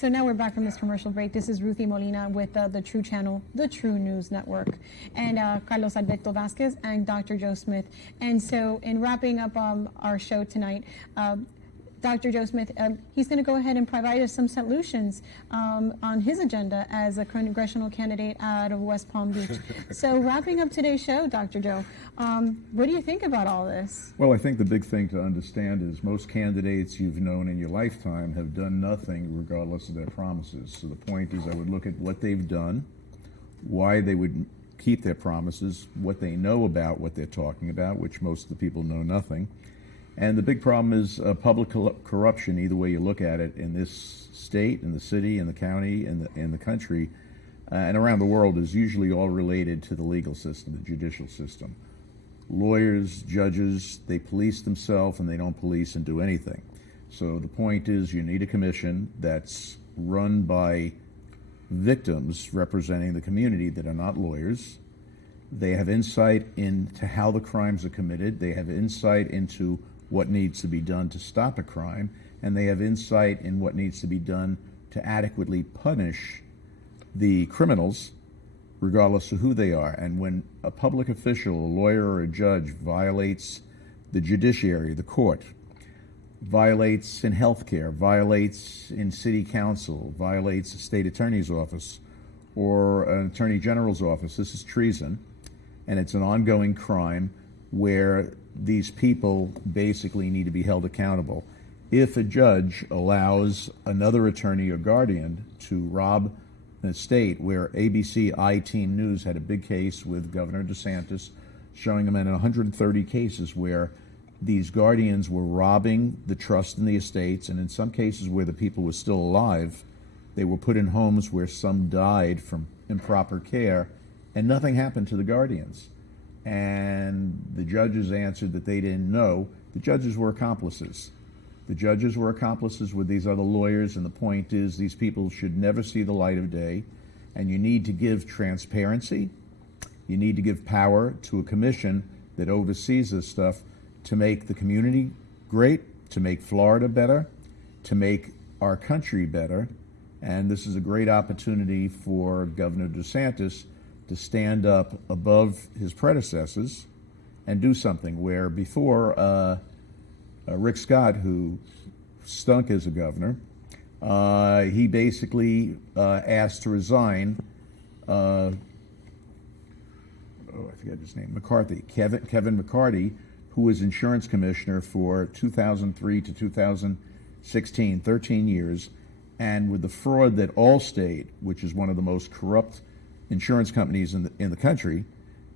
So now we're back from this commercial break. This is Ruthie Molina with the True Channel, the True News Network, and Carlos Alberto Vasquez and Dr. Joe Smith. And so in wrapping up our show tonight, Dr. Joe Smith, he's going to go ahead and provide us some solutions on his agenda as a congressional candidate out of West Palm Beach. So wrapping up today's show, Dr. Joe, what do you think about all this? Well, I think the big thing to understand is most candidates you've known in your lifetime have done nothing regardless of their promises. So the point is I would look at what they've done, why they would keep their promises, what they know about what they're talking about, which most of the people know nothing. And the big problem is public corruption, either way you look at it, in this state, in the city, in the county, in the country, and around the world is usually all related to the legal system, the judicial system. Lawyers, judges, they police themselves and they don't police and do anything. So the point is you need a commission that's run by victims representing the community that are not lawyers. They have insight into how the crimes are committed. They have insight into what needs to be done to stop a crime, and they have insight in what needs to be done to adequately punish the criminals, regardless of who they are. And when a public official, a lawyer or a judge violates the judiciary, the court, violates in healthcare, violates in city council, violates the state attorney's office or an attorney general's office, this is treason, and it's an ongoing crime where these people basically need to be held accountable. If a judge allows another attorney or guardian to rob an estate, where ABC I-Team News had a big case with Governor Desantis, showing them in 130 cases where these guardians were robbing the trust in the estates, and in some cases where the people were still alive, they were put in homes where some died from improper care, and nothing happened to the guardians. And the judges answered that they didn't know. The judges were accomplices. The judges were accomplices with these other lawyers, and the point is these people should never see the light of day, and you need to give transparency. You need to give power to a commission that oversees this stuff to make the community great, to make Florida better, to make our country better. And this is a great opportunity for Governor Desantis to stand up above his predecessors and do something where before Rick Scott, who stunk as a governor, he basically asked to resign, I forget his name, McCarthy, Kevin McCarthy, who was insurance commissioner for 2003 to 2016, 13 years, and with the fraud that Allstate, which is one of the most corrupt insurance companies in the country,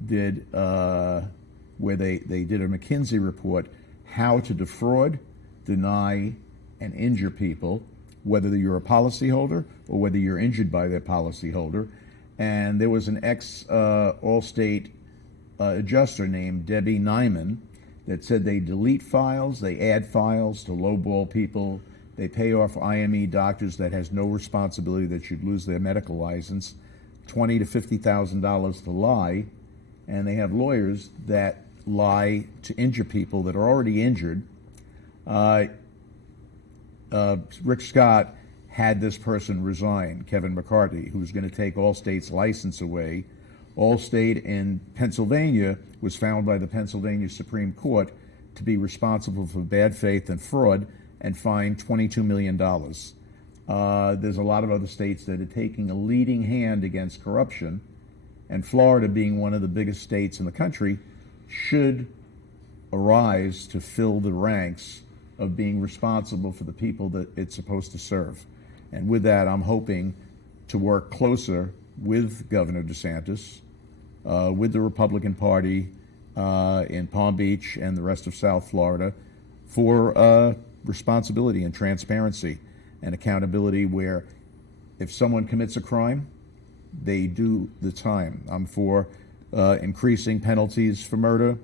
did, where they did a McKinsey report, how to defraud, deny, and injure people, whether you're a policyholder or whether you're injured by their policyholder. And there was an ex-Allstate adjuster named Debbie Nyman that said they delete files, they add files to lowball people, they pay off IME doctors that has no responsibility that should lose their medical license, $20,000 to $50,000 to lie, and they have lawyers that lie to injure people that are already injured. Rick Scott had this person resign, Kevin McCarthy, who was going to take Allstate's license away. Allstate in Pennsylvania was found by the Pennsylvania Supreme Court to be responsible for bad faith and fraud and fined $22 million. There's a lot of other states that are taking a leading hand against corruption, and Florida, being one of the biggest states in the country, should arise to fill the ranks of being responsible for the people that it's supposed to serve. And with that, I'm hoping to work closer with Governor DeSantis, with the Republican Party in Palm Beach and the rest of South Florida for responsibility and transparency and accountability, where if someone commits a crime, they do the time. I'm for increasing penalties for murder,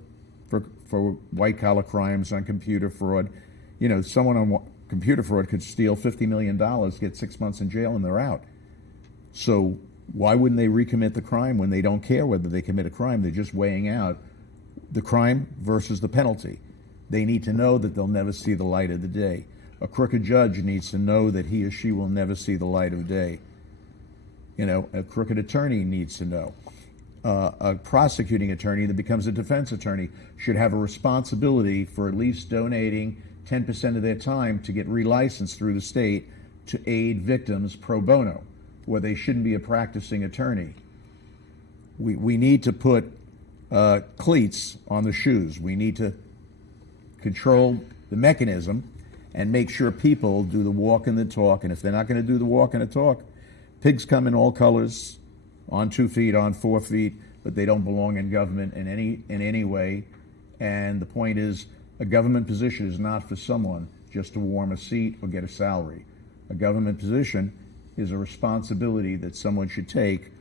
for white-collar crimes on computer fraud. You know, someone on computer fraud could steal $50 million, get 6 months in jail, and they're out. So why wouldn't they recommit the crime when they don't care whether they commit a crime? They're just weighing out the crime versus the penalty. They need to know that they'll never see the light of the day. A crooked judge needs to know that he or she will never see the light of day. You know, a crooked attorney needs to know. A prosecuting attorney that becomes a defense attorney should have a responsibility for at least donating 10% of their time to get relicensed through the state to aid victims pro bono, where they shouldn't be a practicing attorney. We need to put cleats on the shoes. We need to control the mechanism and make sure people do the walk and the talk. And if they're not going to do the walk and the talk, pigs come in all colors, on 2 feet, on 4 feet, but they don't belong in government in any way. And the point is, a government position is not for someone just to warm a seat or get a salary. A government position is a responsibility that someone should take,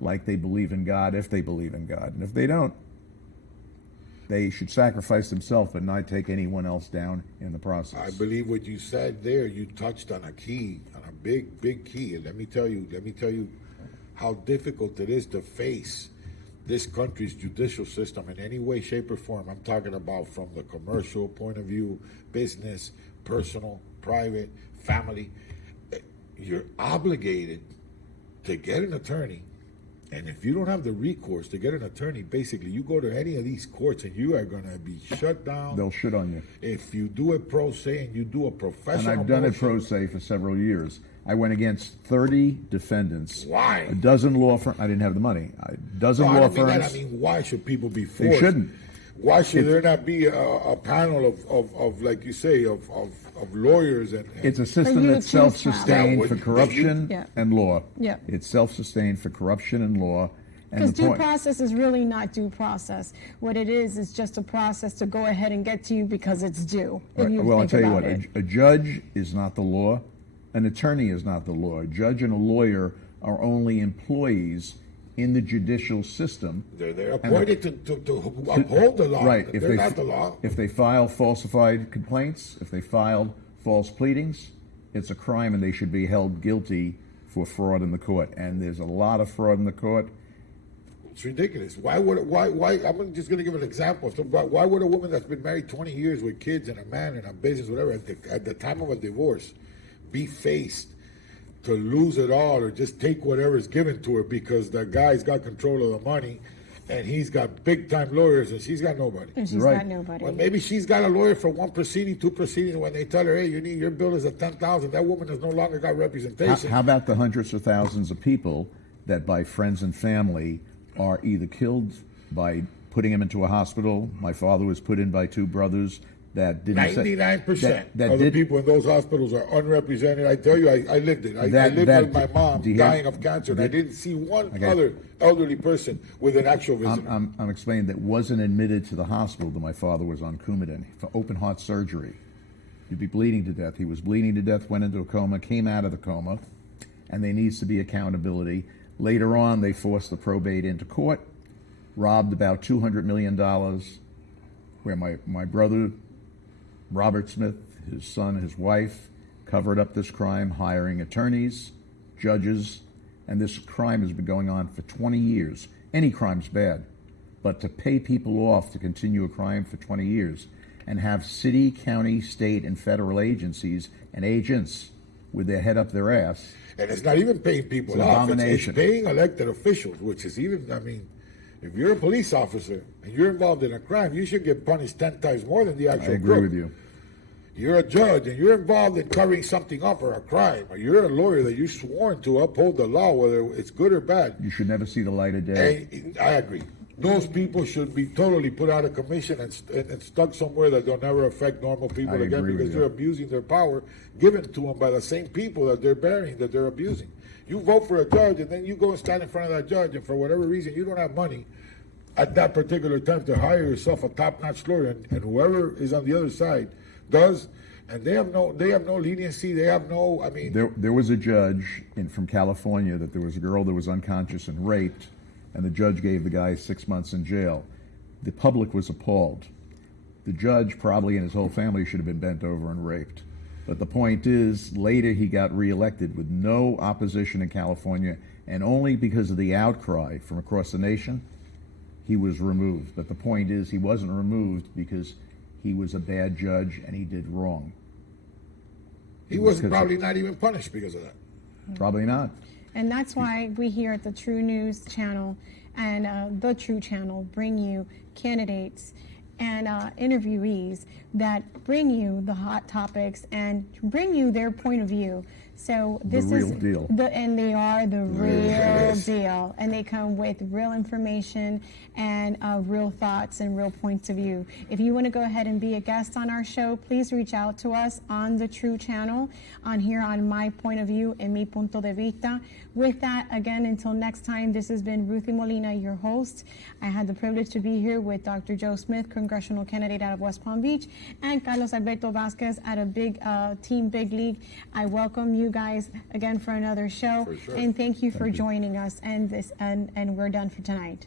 like they believe in God, if they believe in God. And if they don't, they should sacrifice themselves but not take anyone else down in the process. I believe what you said there, you touched on a key, on a big key. And let me tell you how difficult it is to face this country's judicial system in any way, shape, or form. I'm talking about from the commercial point of view, business, personal, private, family. You're obligated to get an attorney. And if you don't have the recourse to get an attorney, basically you go to any of these courts and you are going to be shut down. They'll shit on you. If you do it pro se and you do a professional And I've done it motion. pro se for several years. I went against 30 defendants. Why? A dozen law firms. I didn't have the money. A dozen No, I law don't mean firms. that. I mean, why should people be forced? They shouldn't. Why should there not be a panel of like you say, of lawyers and It's a For system you to that's choose self-sustained from. for corruption Yeah. and law. Yeah. It's self-sustained for corruption and law. And Because the due point, process is really not due process. What it is just a process to go ahead and get to you because it's due. If you well, I'll think tell you about what, it. a judge is not the law. An attorney is not the law. A judge and a lawyer are only employees in the judicial system. they're appointed to uphold the law. Right. They're not the law. If they file falsified complaints, if they filed false pleadings, it's a crime and they should be held guilty for fraud in the court. And there's a lot of fraud in the court. It's ridiculous. Why? I'm just going to give an example. Why would a woman that's been married 20 years with kids and a man and a business, whatever, at the time of a divorce, be faced to lose it all or just take whatever is given to her because the guy's got control of the money and he's got big time lawyers and she's got nobody? And she's Right. got nobody. Well, maybe she's got a lawyer for one proceeding, two proceedings. When they tell her, "Hey, your bill is at 10,000," that woman has no longer got representation. How about the hundreds of thousands of people that by friends and family are either killed by putting him into a hospital? My father was put in by two brothers that didn't say... 99% that of the did- people in those hospitals are unrepresented. I tell you, I lived it. I That- lived that- with my mom do you have- dying of cancer, and I didn't see one Okay. other elderly person with an actual visitor. I'm explaining that wasn't admitted to the hospital that my father was on Coumadin for open heart surgery. He'd be bleeding to death. He was bleeding to death, went into a coma, came out of the coma, and there needs to be accountability. Later on, they forced the probate into court, robbed about $200 million, where my brother, Robert Smith, his son, his wife, covered up this crime, hiring attorneys, judges, and this crime has been going on for 20 years. Any crime's bad, but to pay people off to continue a crime for 20 years and have city, county, state, and federal agencies and agents with their head up their ass. And it's not even paying people It's an off. It's abomination. paying elected officials, which is even, I mean, if you're a police officer and you're involved in a crime, you should get punished 10 times more than the I actual agree crook. with you. You're a judge and you're involved in covering something up or a crime, or you're a lawyer that you're sworn to uphold the law, whether it's good or bad. You should never see the light of day. And I agree. Those people should be totally put out of commission and stuck somewhere that they'll never affect normal people I again agree with because you. they're abusing their power given to them by the same people that they're burying, that they're abusing. You vote for a judge and then you go and stand in front of that judge, and for whatever reason you don't have money at that particular time to hire yourself a top-notch lawyer, and whoever is on the other side does, and they have no leniency. They have no. I mean, There was a judge from California that there was a girl that was unconscious and raped, and the judge gave the guy 6 months in jail. The public was appalled. The judge probably and his whole family should have been bent over and raped. But the point is, later he got reelected with no opposition in California, and only because of the outcry from across the nation, he was removed. But the point is, he wasn't removed because he was a bad judge and he did wrong. He was Because- probably not even punished because of that. Probably not. And that's why we here at the True News channel and the True channel bring you candidates and interviewees that bring you the hot topics and bring you their point of view. So this real is deal. and they are the real Yes. deal, and they come with real information and real thoughts and real points of view. If you want to go ahead and be a guest on our show, please reach out to us on the True channel, on here on My Point of View and Mi Punto de Vista. With that, again, until next time, this has been Ruthie Molina, your host. I had the privilege to be here with Dr. Joe Smith, congressional candidate out of West Palm Beach, and Carlos Alberto Vasquez at a big team, Big League. I welcome you guys again for another show, For sure. and thank you for joining us. And we're done for tonight.